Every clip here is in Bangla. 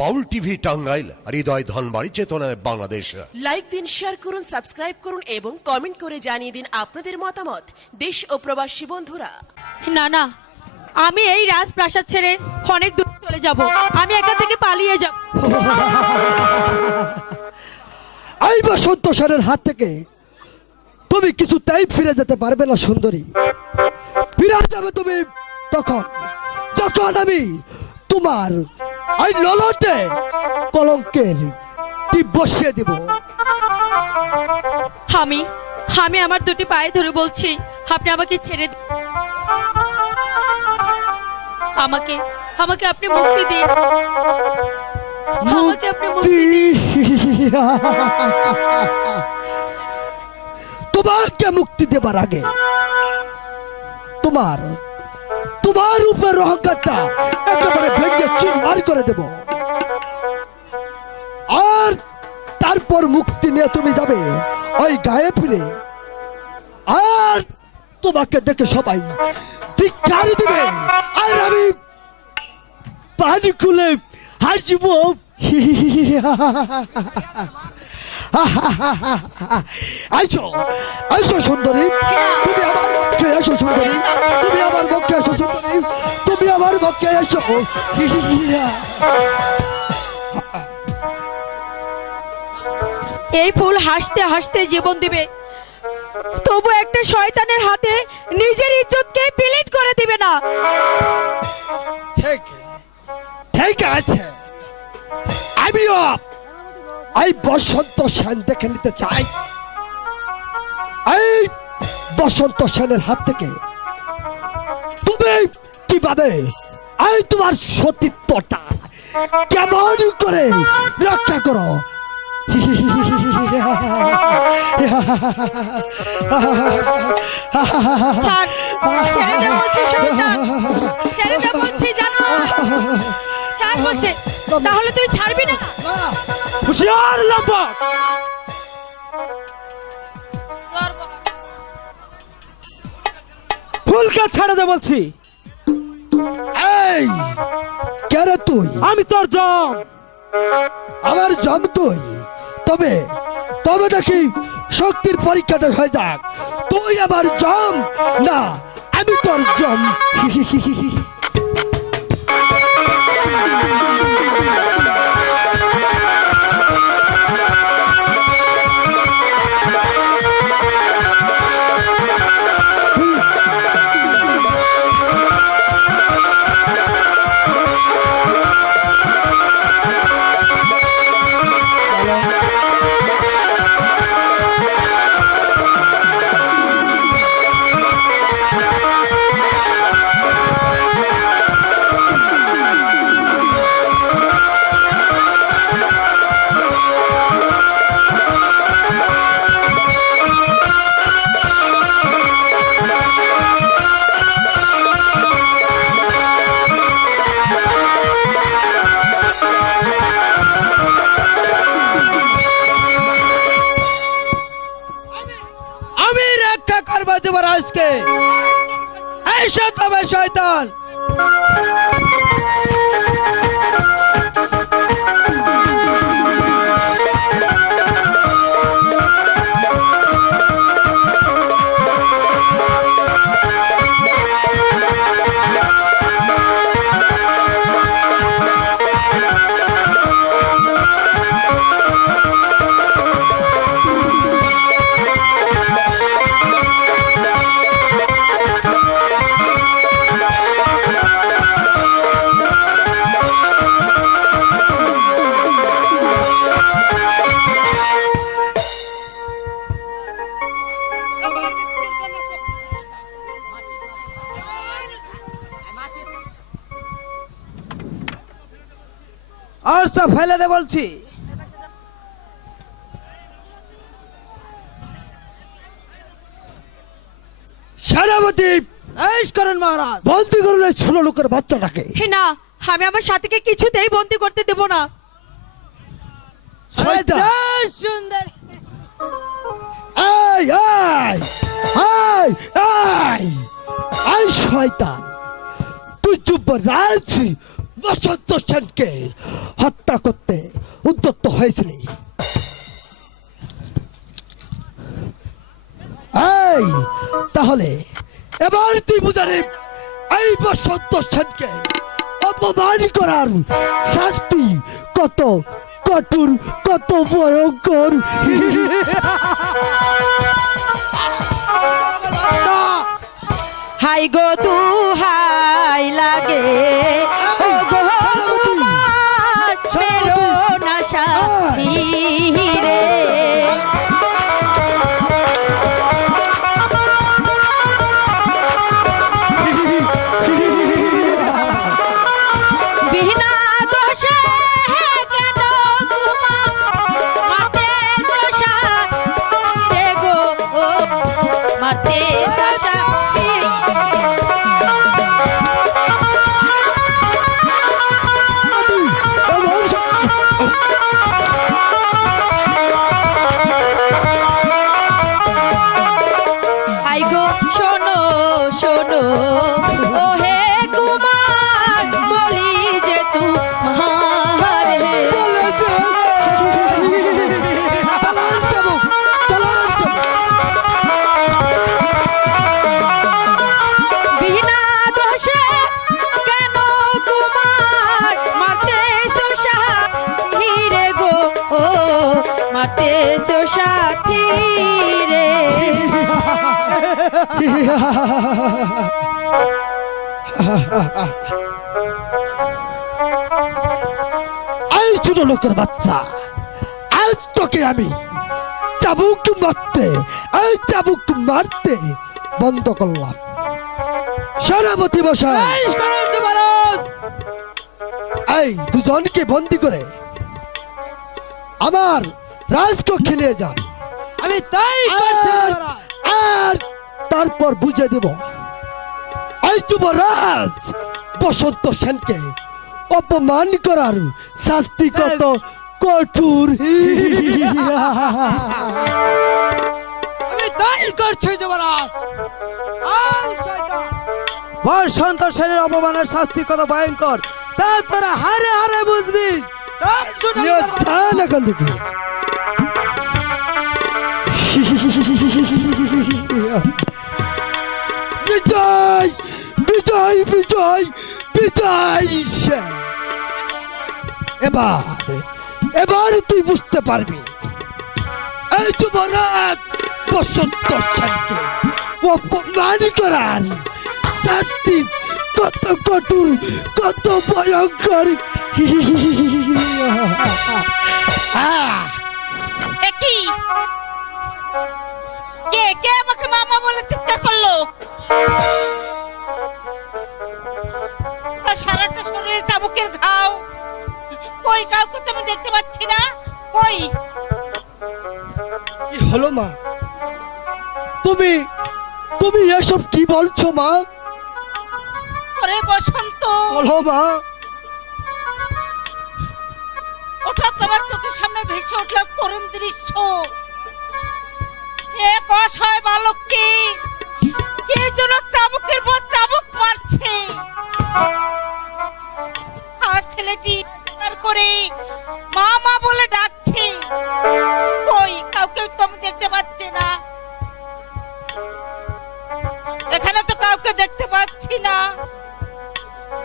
বাউল টিভি টাঙ্গাইল হৃদয় ধনবাড়ি চেতনায় বাংলাদেশ। লাইক দিন শেয়ার করুন সাবস্ক্রাইব করুন এবং কমেন্ট করে জানিয়ে দিন আপনাদের মতামত। দেশ ও প্রবাসী বন্ধুরা। না না আমি এই রাজপ্রাসাদ ছেড়ে অনেক দূর চলে যাব। আমি এখান থেকে পালিয়ে যাব। এই বসন্ত সেনের হাত থেকে তুমি কিছুতেই ফিরে যেতে পারবে না সুন্দরী। ফিরে যাবে তুমি তখন যখন আমি তোমার এই ললটে কলঙ্কের টিপ বসিয়ে দিব। আমি আমি আমার দুটি পায়ে ধরে বলছি আপনি আমাকে ছেড়ে দিন আমাকে আমাকে আপনি মুক্তি দিন। আমাকে আপনি মুক্তি দিন। তোমাকে মুক্তি দেবার আগে তোমার তোমার উপর অহংকারটা একেবারে ভেঙে চুরমার করে দেব। আর তারপর মুক্তি নিয়ে তুমি যাবে ওই গায়ে ফিরে। আর তোমাকে দেখে সবাই ধিক্কার দিবে। আর আমি পানি খুলে হাসিব। আইছো আইছো সুন্দরী তুমি আমার পক্ষে এসো সুন্দরী তুমি আমার পক্ষে এসো সুন্দরী তুমি আমার পক্ষে এসো এই ফুল হাসতে হাসতে জীবন দিবে। তবু একটা শয়তানের হাতে নিজের ইজ্জতকে বিলীন করে দিবে না। ঠিক ঠিক আছে। আমিও এই বসন্ত সেন দেখে নিতে চাই। এই বসন্ত সেনের হাত থেকে তুমি কীভাবে এই তোমার সতীত্বটা কেমন করে রক্ষা করো? ছাড়, ছেড়ে দে বলছি শয়তান ছেড়ে দে বলছি, জানো। ছাড় বলছে। তাহলে তুই ছাড়বি না? হুশিয়ার লম্পট ফুলকে ছেড়ে দে বলছি। এই কে রে তুই? আমি তোর জম। আমার জম তুই? তবে তবে দেখি শক্তির পরীক্ষাটা হয়ে যাক। তুই আমার জম না আমি তোর জম। আমি আর সব ফেলে দে বলছি। সেনাপতি করেন মহারাজ। বন্দি করুন এই ছোট লোকের বাচ্চাটাকে। হে না আমি আমার সাথীকে কিছুতেই বন্দি করতে দেব না। শয়তান। সুন্দর। এই এই এই এই এই শয়তান। তুই যুবরাজ হত্যা করতে উদ্যত হয়েছিলি। এই, তাহলে এবার তুই বুঝারে এই অপমান করার শাস্তি কত কঠোর, কত ভয়ঙ্কর। হাই গো তু হাই লাগে। এই ছোট লোকের বাচ্চা আজ তোকে আমি চাবুক মারতে এই চাবুক মারতে বন্ধ করলাম। সেনাপতি বসাই এই দুজনকে বন্দি করে আমার রাজকক্ষে নিয়ে যান। আমি তাই আর তারপর বুঝে দেব। এই যুবরাজ বসন্ত সেনকে অপমান করার শাস্তি কত কঠোর। আমি তাই করছি যুবরাজ। বসন্ত সেনের অপমানের শাস্তি কত ভয়ঙ্কর তা তোরা হারে হারে বুঝবি। চল বিজয় বিজয় বিজয় বিজয় এবার এবার তুই বুঝতে পারবি। এই যুবরাজ, বসন্ত সেনকে অপমান করার শাস্তি কত কঠোর, কত ভয়ঙ্কর। কে কে আমাকে মামা বলে চিৎকার করল? সারাটা শরীরে চাবুকের ঘাও। কই কাউকে তো আমি দেখতে পাচ্ছি না। কই? কি হলো মা তুমি তুমি এসব কি বলছো মা? ওরে বসন্ত। বলো মা। ওটা তোমার চোখের সামনে ভেসে উঠল করুণ দৃশ্য। এক অসহায় বালককে। আর ছেলেটি করে মা মা বলে ডাকছে। দেখতে পাচ্ছি না। এখানে তো কাউকে দেখতে পাচ্ছি না।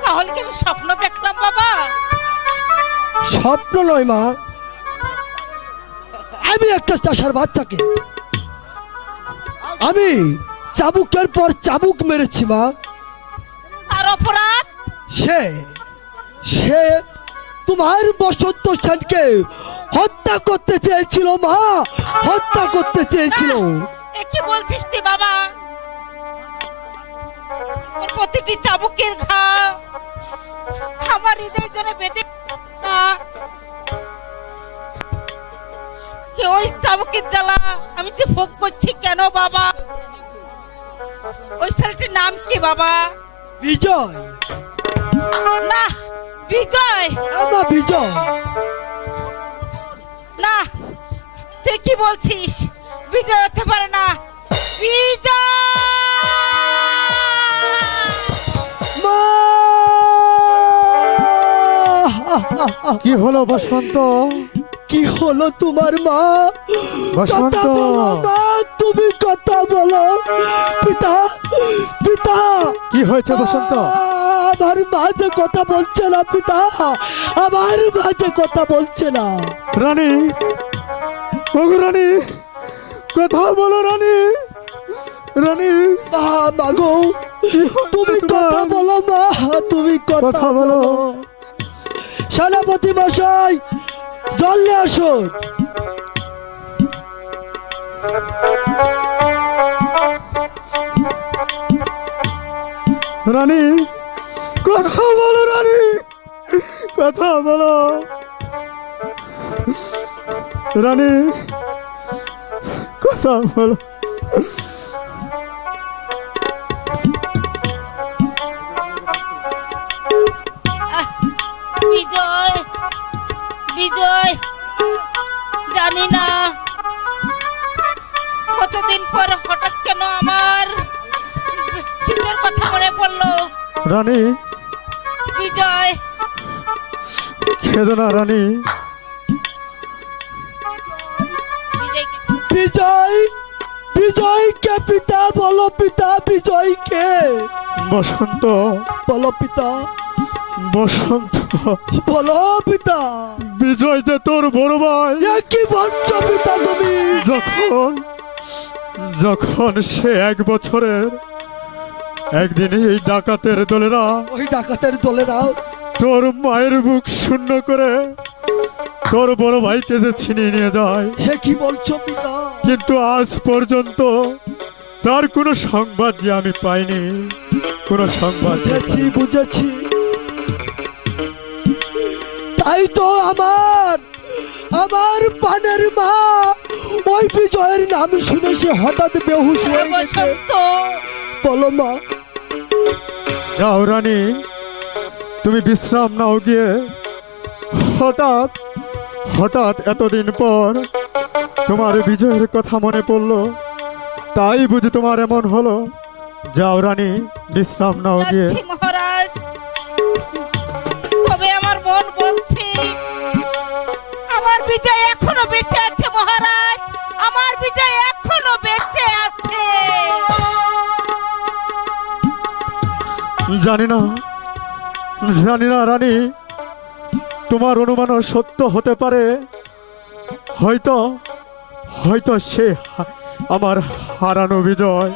তাহলে কি আমি স্বপ্ন দেখলাম বাবা? স্বপ্ন নয় মা। আমি একটা চাষার বাচ্চাকে। আমি চাবুকের পর চাবুক মেরেছি মা। তার অপরাধ? সে সে তোমার বসন্ত সেনকে হত্যা করতে চেয়েছিল মা। হত্যা করতে চেয়েছিল। কি বলছিস তুই বাবা? ওর প্রতিটি চাবুকের ঘা আমার হৃদয় জন্য বেঁধে ওই চাবুকের জ্বালা আমি যে ভোগ করছি কেন বাবা? ওই ছেলেটির নাম কি বাবা? বিজয়। না বিজয়। বিজয়। না তুই কি বলছিস? বিজয় হতে পারে না। বিজয়! কি হলো বসন্ত? কি হলো তোমার মা? বসন্ত। তুমি কথা বলো। পিতা পিতা। কি হয়েছে বসন্ত? আমার মা যে কথা বলছে না পিতা আমার মা যে কথা বলছে না। রানী ওগো রানী কথা বলো রানী। রানী। মা মাগো তুমি কথা বলো মা তুমি কথা বলো। সেনাপতি মশাই জল আসুন। রানী কথা বলো রানী কথা বলো। রানী কথা বলো। বিজয় বিজয় জানি না। রানী। বিজয়। খেদো না রানী। বিজয় কি- বিজয় বিজয় কে পিতা? বলো পিতা বিজয় কে? বসন্ত। বলো পিতা। বসন্ত। বলো পিতা। বিজয় যে তোর বড় ভাই। কি বলছো পিতা তুমি? যখন যখন সে এক বছরের একদিন এই ডাকাতের দলেরা ওই ডাকাতের দলেরা তোর মায়ের বুক শূন্য করে তোর বড় ভাইকে যে ছিনিয়ে নিয়ে যায়। হে কি বলছো পিতা? কিন্তু আজ পর্যন্ত তার কোনো সংবাদ যে আমি পাইনি কোনো সংবাদ বুঝেছি বুঝেছি। তাই তো আমার আমার পানের মা ওই বিজয়ের নাম শুনে সে হঠাৎ বেহুশ হয়ে গেছে। বলো মা যাও রানী, তুমি বিশ্রাম নাও গিয়ে। হঠাৎ হঠাৎ এতদিন পর তোমার বিজয়ের কথা মনে পড়ল, তাই বুঝি তোমার এমন হলো। যাও রানী, বিশ্রাম নাও গিয়ে। বিজয় এখনও বেঁচে আছে মহারাজ। আমার বিজয় জানি না জানি না রানী তোমার অনুমানও সত্য হতে পারে। হয়তো হয়তো সে আমার হারানো বিজয়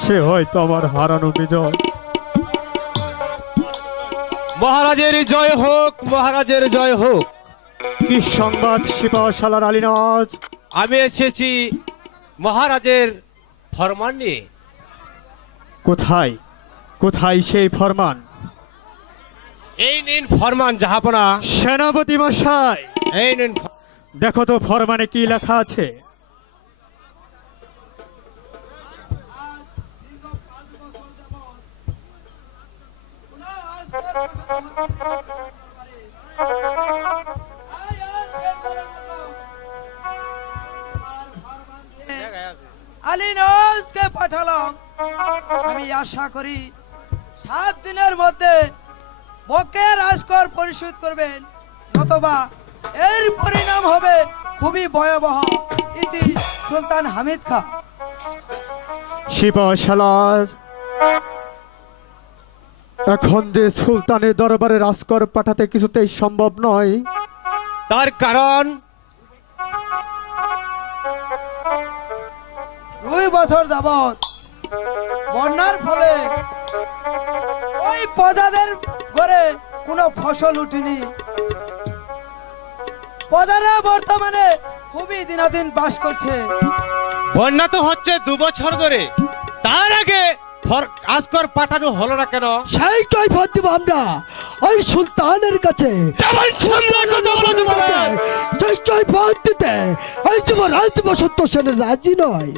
সে হয়তো আমার হারানো বিজয়। মহারাজের জয় হোক মহারাজের জয় হোক। কি সংবাদ সিপাহশালার আলিনাজ? আমি এসেছি মহারাজের ফরমান নিয়ে। কোথায়? কোথায় সেই ফরমান? এই নিন ফরমান জাহাপনা। সেনাপতি মশাই। এই নিন দেখো তো ফরমানে কি লেখা আছে। আলিনজকে পাঠালাম। আমি আশা করি সাত দিনের মধ্যে বকে রাজকর পরিশোধ করবেন নতবা এর পরিণাম হবে খুবই ভয়াবহ। ইতি সুলতান হামিদ খা। সিপাহশালার এখন যে সুলতানের দরবারে রাজকর পাঠাতে কিছুতেই সম্ভব নয় তার কারণ দুই বছর যাবৎ বন্যার ফলে ওই প্রজাদের ঘরে কোনো ফসল উঠেনি। প্রজারা বর্তমানে খুবই দিনাদিন বাস করছে। বন্যা তো হচ্ছে দু বছর ধরে। তার আগে আজকর পাঠানো হলো না কেন? সেই কৈফত দিব আমরা। ওই সুলতানের কাছে। সেই কৈফত দিতে। ওই যুবরাজ বসন্ত সেন রাজি নয়।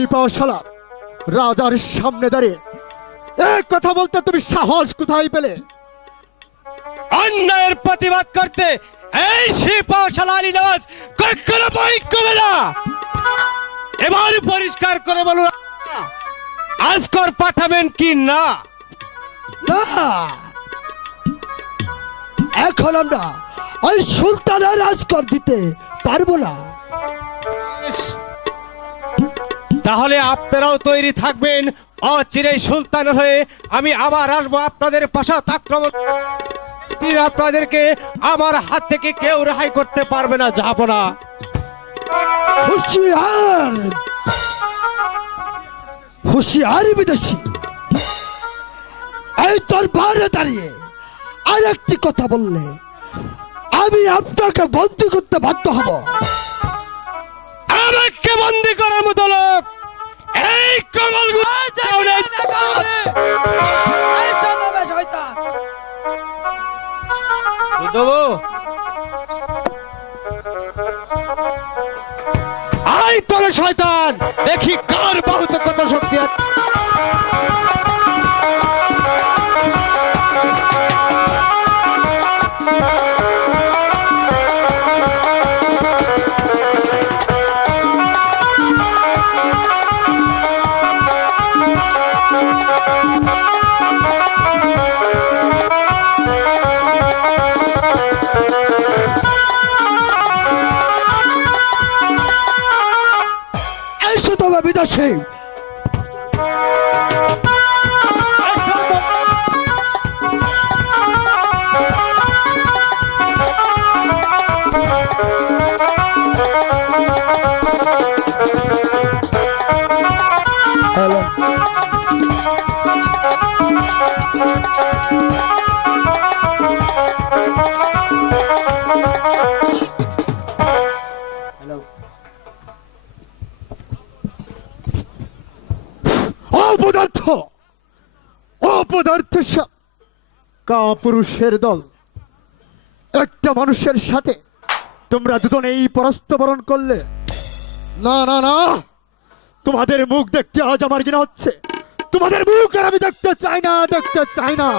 সিপাহশালা রাজার সামনে দাঁড়িয়ে এক কথা বলতে তুমি সাহস কোথায় পেলে? অন্যায়ের প্রতিবাদ করতে এই শিপাশালারি নামাজ কখনো বই কমে না। এবার পরিষ্কার করে বলুন আজকর পাঠাবেন কি না? না। এখন আমরা ওই সুলতানের রাজকর দিতে পারব না। তাহলে আপনারাও তৈরি থাকবেন। অচিরে সুলতান হয়ে আমি আবার আসব আপনাদের পাশাত আক্রমণ। আপনাদেরকে আমার হাত থেকে কেউ রেহাই করতে পারবে না যাব না। হুশিয়ার! হুশিয়ার বিদেশি! এই তোর দাঁড়িয়ে আর একটি কথা বললে। আমি আপনাকে বন্দি করতে বাধ্য হব। আমাকে বন্দি করার মতো লোক এই কমল দেবো আই তবে শয়তান! দেখি কার বাহুতে কত শক্তি আছে। কাপুরুষের দল। একটা মানুষের সাথে তোমরা দুজন এই পরাস্ত বরণ করলে। না না না। তোমাদের মুখ দেখতে আজ আমার কিনা হচ্ছে। তোমাদের মুখ আর আমি দেখতে চাই না, দেখতে চাই না।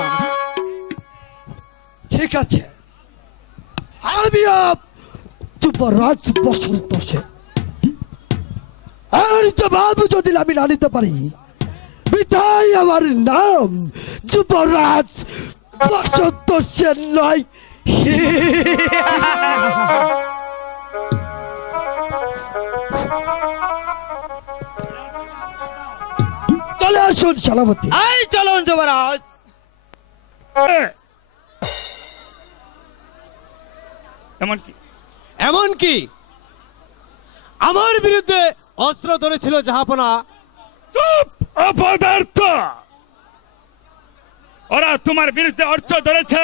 ঠিক আছে। আমি যুবরাজ বসন্ত সেন। আর জবাব যদি আমি না নিতে পারি, বিধায় আমার নাম যুবরাজ বসন্ত সেন নয় চলে আসুন সেনাপতি এই চলুন যুবরাজ। এমন কি? এমন কি? আমার বিরুদ্ধে অস্ত্র ধরেছিল জাহাপনা। চুপ অপদার্থ! ওরা তোমার বিরুদ্ধে অর্থ ধরেছে।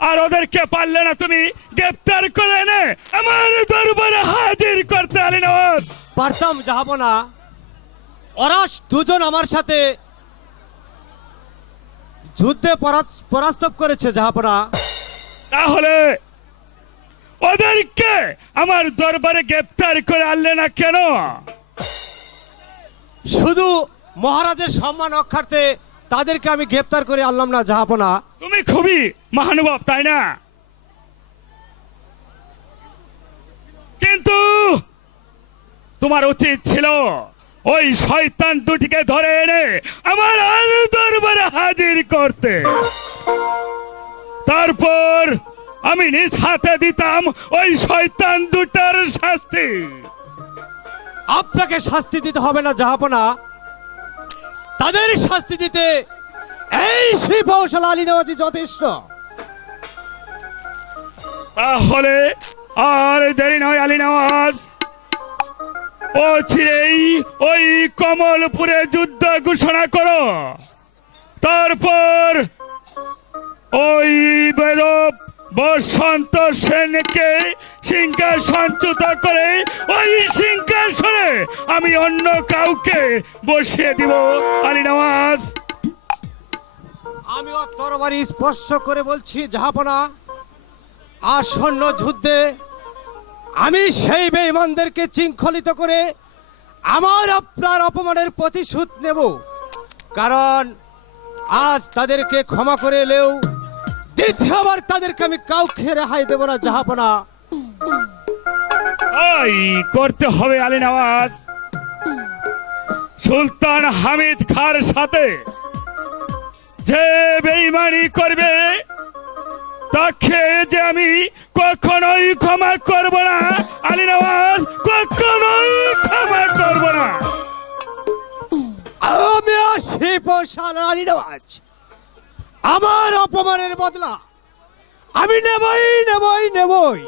আর ওদেরকে পারলে না তুমি গ্রেপ্তার করে এনে আমার দরবারে হাজির করতে আলি নওয়াজ পারতাম জাহাপনা ওরা দুজন আমার সাথে যুদ্ধে পরাস- পরাস্তব করেছে জাহাপনা তাহলে ওদেরকে আমার দরবারে গ্রেপ্তার করে আনলে না কেন? শুধু মহারাজের সম্মান রক্ষার্থে তাদেরকে আমি গ্রেপ্তার করে আনলাম না জাহাপনা। তুমি খুবই মহানুভব তাই না? কিন্তু তোমার উচিত ছিল ওই শয়তান দুটিকে ধরে এনে আমার আর দরবারে হাজির করতে। তারপর আমি নিজ হাতে দিতাম ওই শয়তান দুটার শাস্তি। আপনাকে শাস্তি দিতে হবে না জাহাপনা। তাদের শাস্তি দিতে এই শিবশাল আলী নেওয়াজি যথেষ্ট। তাহলে আর দেরি নয় আলী ও চিরেই ওই কমলপুরে যুদ্ধ ঘোষণা করো। তারপর ওই বেদব বসন্ত সেনকে সিংহাসনচ্যুত করে ওই সিংহাসনে আমি অন্য কাউকে বসিয়ে দিব। আলী নওয়াজ। আমি তরবারি স্পর্শ করে বলছি, জাহাপনা, আসন্ন যুদ্ধে আমি সেই বেঈমানদেরকে শৃঙ্খলিত করে আমার আপনার অপমানের প্রতিশোধ নেব। কারণ আজ তাদেরকে ক্ষমা করে এলেও দ্বিতীয়বার তাদেরকে আমি কাউকে রেহাই দেব না, জাহাপনা। করতে হবে আলী নওয়াজ সুলতান হামিদ খার সাথে যে বেইমানি করবে, তাকে যে আমি কখনোই ক্ষমা করব না আলী নওয়াজ কখনোই ক্ষমা করব না। আমি আসি পৌশাল আলী নওয়াজ আমার অপমানের বদলা আমি নেবই নেবই নেবই